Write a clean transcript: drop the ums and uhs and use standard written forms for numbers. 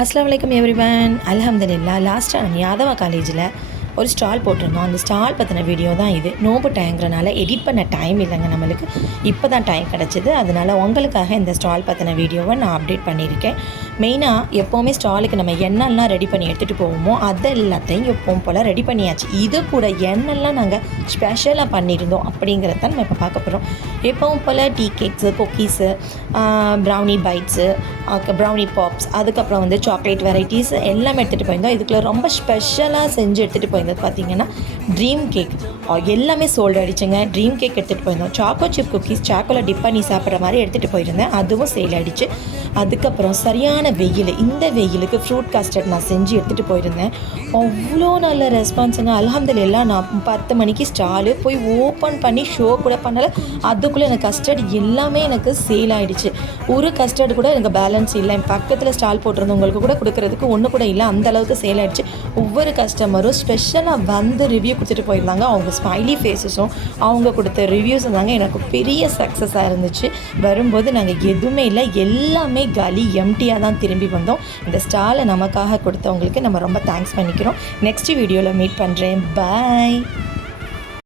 அஸ்ஸலாமு அலைக்கும் எவ்ரிவன். அல்ஹம்துலில்லாஹ். லாஸ்ட்டாக நான் யாதவா காலேஜில் ஒரு ஸ்டால் போட்டிருந்தோம். அந்த ஸ்டால் பற்றின வீடியோ தான் இது. நோம்பு டைம்ங்கிறனால எடிட் பண்ண டைம் இல்லைங்க நம்மளுக்கு. இப்போ தான் டைம் கிடச்சிது. அதனால் உங்களுக்காக இந்த ஸ்டால் பற்றின வீடியோவை நான் அப்டேட் பண்ணியிருக்கேன். மெயினாக எப்போவுமே ஸ்டாலுக்கு நம்ம எண்ணெய்லாம் ரெடி பண்ணி எடுத்துகிட்டு போவோமோ அது எல்லாத்தையும் எப்பவும் போல் ரெடி பண்ணியாச்சு. இது கூட எண்ணெய்லாம் நாங்கள் ஸ்பெஷலாக பண்ணியிருந்தோம் அப்படிங்கிறத நம்ம இப்போ பார்க்க போகிறோம். எப்பவும் போல் tea cakes, cookies, brownie bites, brownie pops, அதுக்கப்புறம் வந்து சாக்லேட் வெரைட்டிஸ் எல்லாமே எடுத்துகிட்டு போயிருந்தோம். இதுக்குள்ளே ரொம்ப ஸ்பெஷலாக செஞ்சு எடுத்துகிட்டு போயிருந்தது பார்த்திங்கன்னா ட்ரீம் கேக். எல்லாமே சோல்டு ஆகிடுச்சுங்க. ட்ரீம் கேக் எடுத்துகிட்டு போயிருந்தோம். சாக்கோ சிப் குக்கீஸ் சாக்கோவில் டிப் பண்ணி சாப்பிட்ற மாதிரி எடுத்துகிட்டு போயிருந்தேன். அதுவும் சேல் ஆகிடுச்சு. அதுக்கப்புறம் சரியான வெயில், இந்த வெயிலுக்கு ஃப்ரூட் கஸ்டர்ட் நான் செஞ்சு எடுத்துகிட்டு போயிருந்தேன். அவ்வளோ நல்ல ரெஸ்பான்ஸுங்க. அல்ஹம்துலில்லாஹ். நான் 10 மணிக்கு ஸ்டாலு போய் ஓப்பன் பண்ணி ஷோ கூட பண்ணலை. அதுக்குள்ளே எனக்கு கஸ்டர்ட் எல்லாமே எனக்கு சேல் ஆகிடுச்சு. ஒரு கஸ்டர்டு கூட எனக்கு பேலன்ஸ் இல்லை. என் பக்கத்தில் ஸ்டால் போட்டிருந்தவங்களுக்கு கூட கொடுக்குறதுக்கு ஒன்று கூட இல்லை. அந்தளவுக்கு சேல் ஆகிடுச்சு. ஒவ்வொரு கஸ்டமரும் ஸ்பெஷலாக வந்து ரிவ்யூ கொடுத்துட்டு போயிருந்தாங்க. அவங்க ஸ்மைலி ஃபேஸஸும் அவங்க கொடுத்த ரிவ்யூஸும் தாங்க எனக்கு பெரிய சக்ஸஸாக இருந்துச்சு. வரும்போது நாங்கள் எதுவுமே இல்லை, எல்லாமே காலி, எம்டியாக தான் திரும்பி வந்தோம். இந்த ஸ்டாலை நமக்காக கொடுத்தவங்களுக்கு நம்ம ரொம்ப தேங்க்ஸ் பண்ணிக்கிறோம். நெக்ஸ்ட் வீடியோவில் மீட் பண்ணுறேன். பாய்.